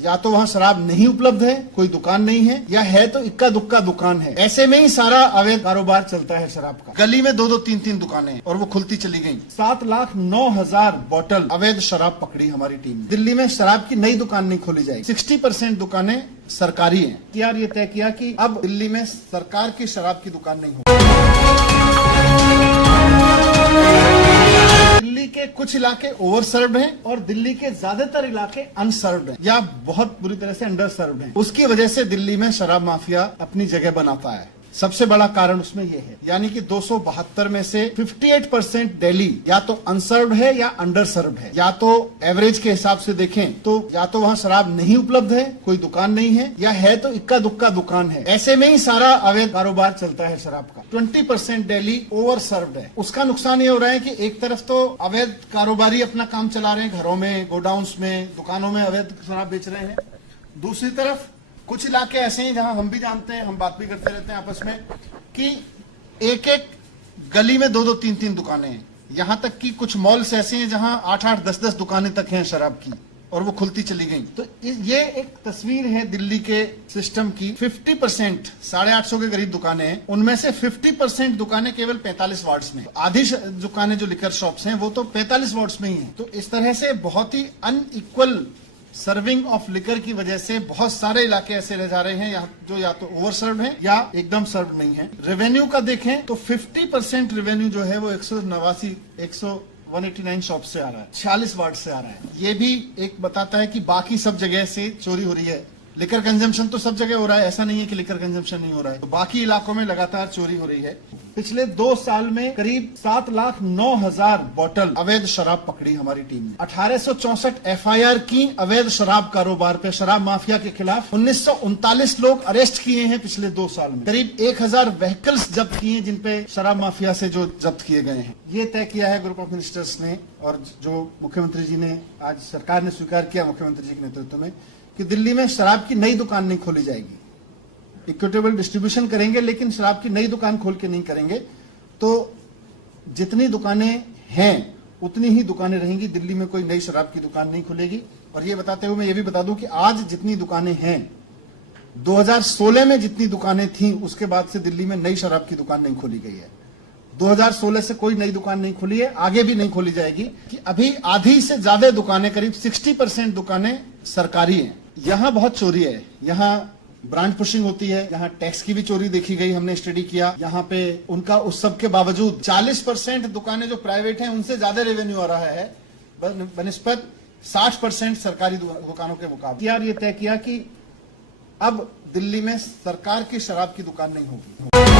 या तो वहाँ शराब नहीं उपलब्ध है, कोई दुकान नहीं है, या है तो इक्का दुक्का दुकान है। ऐसे में ही सारा अवैध कारोबार चलता है शराब का। गली में 2-2 3-3 दुकानें और वो खुलती चली गई। 7,09,000 बोतल अवैध शराब पकड़ी हमारी टीम ने। दिल्ली में शराब की नई दुकान नहीं खोली जाएगी। 60% दुकानें सरकारी हैं। यार ये तय किया कि अब दिल्ली में सरकार की शराब की दुकान नहीं होगी। दिल्ली के कुछ इलाके ओवर सर्व्ड हैं और दिल्ली के ज्यादातर इलाके अनसर्व्ड हैं या बहुत बुरी तरह से अंडर सर्व्ड हैं। उसकी वजह से दिल्ली में शराब माफिया अपनी जगह बनाता है। सबसे बड़ा कारण उसमें यह है, यानी कि 272 में से 58% दिल्ली या तो अनसर्व्ड है या अंडर सर्व्ड है। या तो एवरेज के हिसाब से देखें तो या तो वहाँ शराब नहीं उपलब्ध है, कोई दुकान नहीं है, या है तो इक्का दुक्का दुकान है। ऐसे में ही सारा अवैध कारोबार चलता है शराब का। 20% दिल्ली ओवर सर्व्ड है। उसका नुकसान ये हो रहा है कि एक तरफ तो अवैध कारोबारी अपना काम चला रहे हैं, घरों में, गोडाउन्स में, दुकानों में अवैध शराब बेच रहे हैं। दूसरी तरफ कुछ इलाके ऐसे हैं जहां हम भी जानते हैं, हम बात भी करते रहते हैं आपस में, कि एक एक गली में 2-2 3-3 दुकानें हैं। यहां तक कि कुछ मॉल्स ऐसे हैं जहां 8-8 10-10 दुकानें तक हैं शराब की और वो खुलती चली गई। तो ये एक तस्वीर है दिल्ली के सिस्टम की। 50% 850 के करीब दुकानें हैं, उनमें से 50% दुकानें केवल 45 वार्ड्स में। आधी दुकानें जो लिकर शॉप्स हैं वो तो 45 वार्ड्स में ही हैं। तो इस तरह से बहुत ही अनइक्वल सर्विंग ऑफ लिकर की वजह से बहुत सारे इलाके ऐसे रह जा रहे हैं जो या तो ओवर सर्व हैं या एकदम सर्व नहीं है। रेवेन्यू का देखें तो 50% रेवेन्यू जो है वो 189 शॉप से आ रहा है, 46 वार्ड से आ रहा है। ये भी एक बताता है कि बाकी सब जगह से चोरी हो रही है। लिकर कंजम्पशन तो सब जगह हो रहा है, ऐसा नहीं है कि लिकर कंजम्पशन नहीं हो रहा है। तो बाकी इलाकों में लगातार चोरी हो रही है। पिछले 2 साल में करीब 7,09,000 बोतल अवैध शराब पकड़ी हमारी टीम ने। 1864 FIR की अवैध शराब कारोबार पे, शराब माफिया के खिलाफ। 1939 लोग अरेस्ट किए हैं पिछले 2 साल में। करीब 1,000 व्हीकल्स जब्त किए हैं जिनपे शराब माफिया से जो जब्त किए गए हैं। ये तय किया है ग्रुप ऑफ मिनिस्टर्स ने और जो मुख्यमंत्री जी ने, आज सरकार ने स्वीकार किया मुख्यमंत्री जी के नेतृत्व में, कि दिल्ली में शराब की नई दुकान नहीं खोली जाएगी। इक्विटेबल डिस्ट्रीब्यूशन करेंगे लेकिन शराब की नई दुकान खोल के नहीं करेंगे। तो जितनी दुकानें हैं उतनी ही दुकानें रहेंगी। दिल्ली में कोई नई शराब की दुकान नहीं खुलेगी। और ये बताते हुए मैं ये भी बता दूं कि आज जितनी दुकानें हैं, 2016 में जितनी दुकानें थीं उसके बाद से दिल्ली में नई शराब की दुकान नहीं खोली गई है। 2016 से कोई नई दुकान नहीं खुली है, आगे भी नहीं खोली जाएगी। कि अभी आधी से ज्यादा दुकानें, करीब 60% दुकानें सरकारी हैं। यहाँ बहुत चोरी है, यहाँ ब्रांड पुशिंग होती है, यहाँ टैक्स की भी चोरी देखी गई, हमने स्टडी किया। यहाँ पे उनका उस सब के बावजूद 40% दुकानें जो प्राइवेट हैं उनसे ज्यादा रेवेन्यू आ रहा है बनिस्बत 60% सरकारी दुकानों के मुकाबले। यार ये तय किया कि अब दिल्ली में सरकार की शराब की दुकान नहीं होगी।